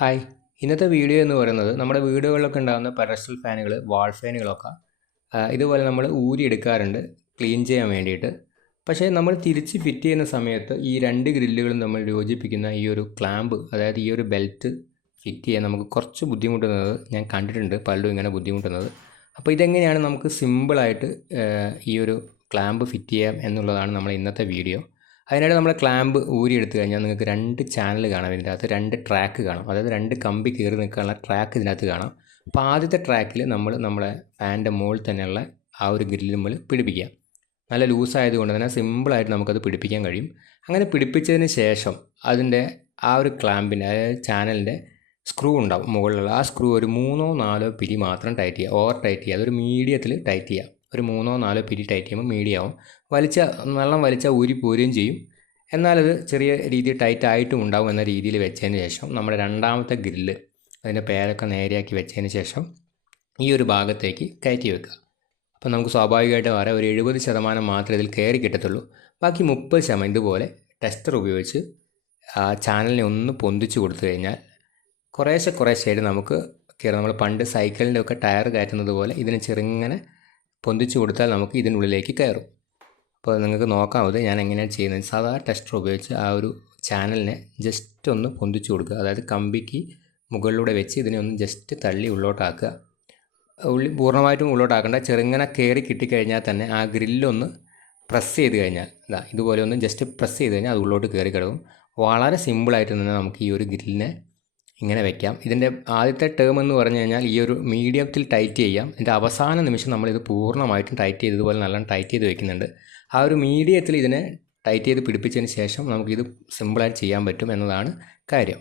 Hi. ഇന്നത്തെ video എന്ന് പറയുന്നത് നമ്മുടെ വീടുകളിലൊക്കെ ഉണ്ടാകുന്ന പെഡസ്റ്റൽ ഫാനുകൾ, വാൾ ഫാനുകളൊക്കെ ഇതുപോലെ നമ്മൾ ഊരിയെടുക്കാറുണ്ട് ക്ലീൻ ചെയ്യാൻ വേണ്ടിയിട്ട്. പക്ഷേ നമ്മൾ തിരിച്ച് ഫിറ്റ് ചെയ്യുന്ന സമയത്ത് ഈ രണ്ട് ഗ്രില്ലുകളും നമ്മൾ യോജിപ്പിക്കുന്ന ഈ ഒരു ക്ലാമ്പ്, അതായത് ഈ ഒരു ബെൽറ്റ് ഫിറ്റ് ചെയ്യാൻ നമുക്ക് കുറച്ച് ബുദ്ധിമുട്ടുന്നത് ഞാൻ കണ്ടിട്ടുണ്ട്, പലരും ഇങ്ങനെ ബുദ്ധിമുട്ടുന്നത്. അപ്പോൾ ഇതെങ്ങനെയാണ് നമുക്ക് സിമ്പിളായിട്ട് ഈ ഒരു ക്ലാമ്പ് ഫിറ്റ് ചെയ്യാം എന്നുള്ളതാണ് നമ്മൾ ഇന്നത്തെ വീഡിയോ. അതിനായിട്ട് നമ്മൾ ക്ലാമ്പ് ഊരിയെടുത്ത് കഴിഞ്ഞാൽ നിങ്ങൾക്ക് രണ്ട് ചാനൽ കാണാം. ഇതിൻ്റെ അകത്ത് രണ്ട് ട്രാക്ക് കാണാം, അതായത് രണ്ട് കമ്പി കയറി നിൽക്കാനുള്ള ട്രാക്ക് ഇതിനകത്ത് കാണാം. അപ്പോൾ ആദ്യത്തെ ട്രാക്കിൽ നമ്മൾ നമ്മളെ ഫാനിൻ്റെ മുകളിൽ തന്നെയുള്ള ആ ഒരു ഗ്രില്ല് നമ്മൾ പിടിപ്പിക്കുക. നല്ല ലൂസായതുകൊണ്ട് തന്നെ സിമ്പിളായിട്ട് നമുക്കത് പിടിപ്പിക്കാൻ കഴിയും. അങ്ങനെ പിടിപ്പിച്ചതിന് ശേഷം അതിൻ്റെ ആ ഒരു ക്ലാമ്പിൻ്റെ, അതായത് ചാനലിൻ്റെ സ്ക്രൂ ഉണ്ടാവും മുകളിലുള്ള, ആ സ്ക്രൂ ഒരു 3-4 പിരി മാത്രം ടൈറ്റ് ചെയ്യുക. ഓവർ ടൈറ്റ് ചെയ്യുക, അതൊരു മീഡിയത്തിൽ ടൈറ്റ് ചെയ്യുക. ഒരു 3-4 പിരി ടൈറ്റ് ചെയ്യുമ്പോൾ മീഡിയം ആവും. വെള്ളം വലിച്ചാൽ ഊരി പോരുകയും ചെയ്യും. എന്നാലത് ചെറിയ രീതിയിൽ ടൈറ്റ് ആയിട്ടും ഉണ്ടാവും എന്ന രീതിയിൽ വെച്ചതിന് ശേഷം നമ്മുടെ രണ്ടാമത്തെ ഗ്രില്ല് അതിൻ്റെ പേരൊക്കെ നേരെയാക്കി വെച്ചതിന് ശേഷം ഈ ഒരു ഭാഗത്തേക്ക് കയറ്റി വെക്കുക. അപ്പോൾ നമുക്ക് സ്വാഭാവികമായിട്ട് പറയാം, ഒരു 70% മാത്രമേ ഇതിൽ കയറി കിട്ടത്തുള്ളൂ. ബാക്കി 30% ഇതുപോലെ ടെസ്റ്റർ ഉപയോഗിച്ച് ആ ചാനലിനെ ഒന്ന് പൊന്തിച്ച് കൊടുത്തു കഴിഞ്ഞാൽ കുറേശ്ശെയായിട്ട് നമുക്ക് കയറും. നമ്മൾ പണ്ട് സൈക്കിളിൻ്റെ ഒക്കെ ടയർ കയറ്റുന്നത് പോലെ ഇതിനെ ചെറുങ്ങനെ പൊന്തിച്ച് കൊടുത്താൽ നമുക്ക് ഇതിനുള്ളിലേക്ക് കയറും. അപ്പോൾ നിങ്ങൾക്ക് നോക്കാമത് ഞാൻ എങ്ങനെയാണ് ചെയ്യുന്നത്. സാധാ ടെസ്റ്റർ ഉപയോഗിച്ച് ആ ഒരു ചാനലിനെ ജസ്റ്റ് ഒന്ന് പൊന്തിച്ച് കൊടുക്കുക. അതായത് കമ്പിക്ക് മുകളിലൂടെ വെച്ച് ഇതിനെ ഒന്ന് ജസ്റ്റ് തള്ളി ഉള്ളോട്ടാക്കുക. പൂർണ്ണമായിട്ടും ഉള്ളോട്ടാക്കേണ്ട, ചെറുങ്ങനെ കയറി കിട്ടിക്കഴിഞ്ഞാൽ തന്നെ ആ ഗ്രില്ലൊന്ന് പ്രസ് ചെയ്ത് കഴിഞ്ഞാൽ, ഇതുപോലെ ഒന്ന് ജസ്റ്റ് പ്രസ് ചെയ്ത് കഴിഞ്ഞാൽ അത് ഉള്ളോട്ട് കയറി കിടക്കും. വളരെ സിമ്പിളായിട്ട് തന്നെ നമുക്ക് ഈ ഒരു ഗ്രില്ലിനെ ഇങ്ങനെ വെക്കാം. ഇതിൻ്റെ ആദ്യത്തെ ടേം എന്ന് പറഞ്ഞു കഴിഞ്ഞാൽ ഈ ഒരു മീഡിയത്തിൽ ടൈറ്റ് ചെയ്യാം. ഇതിൻ്റെ അവസാന നിമിഷം നമ്മളിത് പൂർണ്ണമായിട്ടും ടൈറ്റ് ചെയ്ത് ഇതുപോലെ നല്ലോണം ടൈറ്റ് ചെയ്ത് വെക്കുന്നുണ്ട്. ആ ഒരു മീഡിയത്തിൽ ഇതിനെ ടൈറ്റ് ചെയ്ത് പിടിപ്പിച്ചതിന് ശേഷം നമുക്കിത് സിമ്പിളായിട്ട് ചെയ്യാൻ പറ്റും എന്നതാണ് കാര്യം.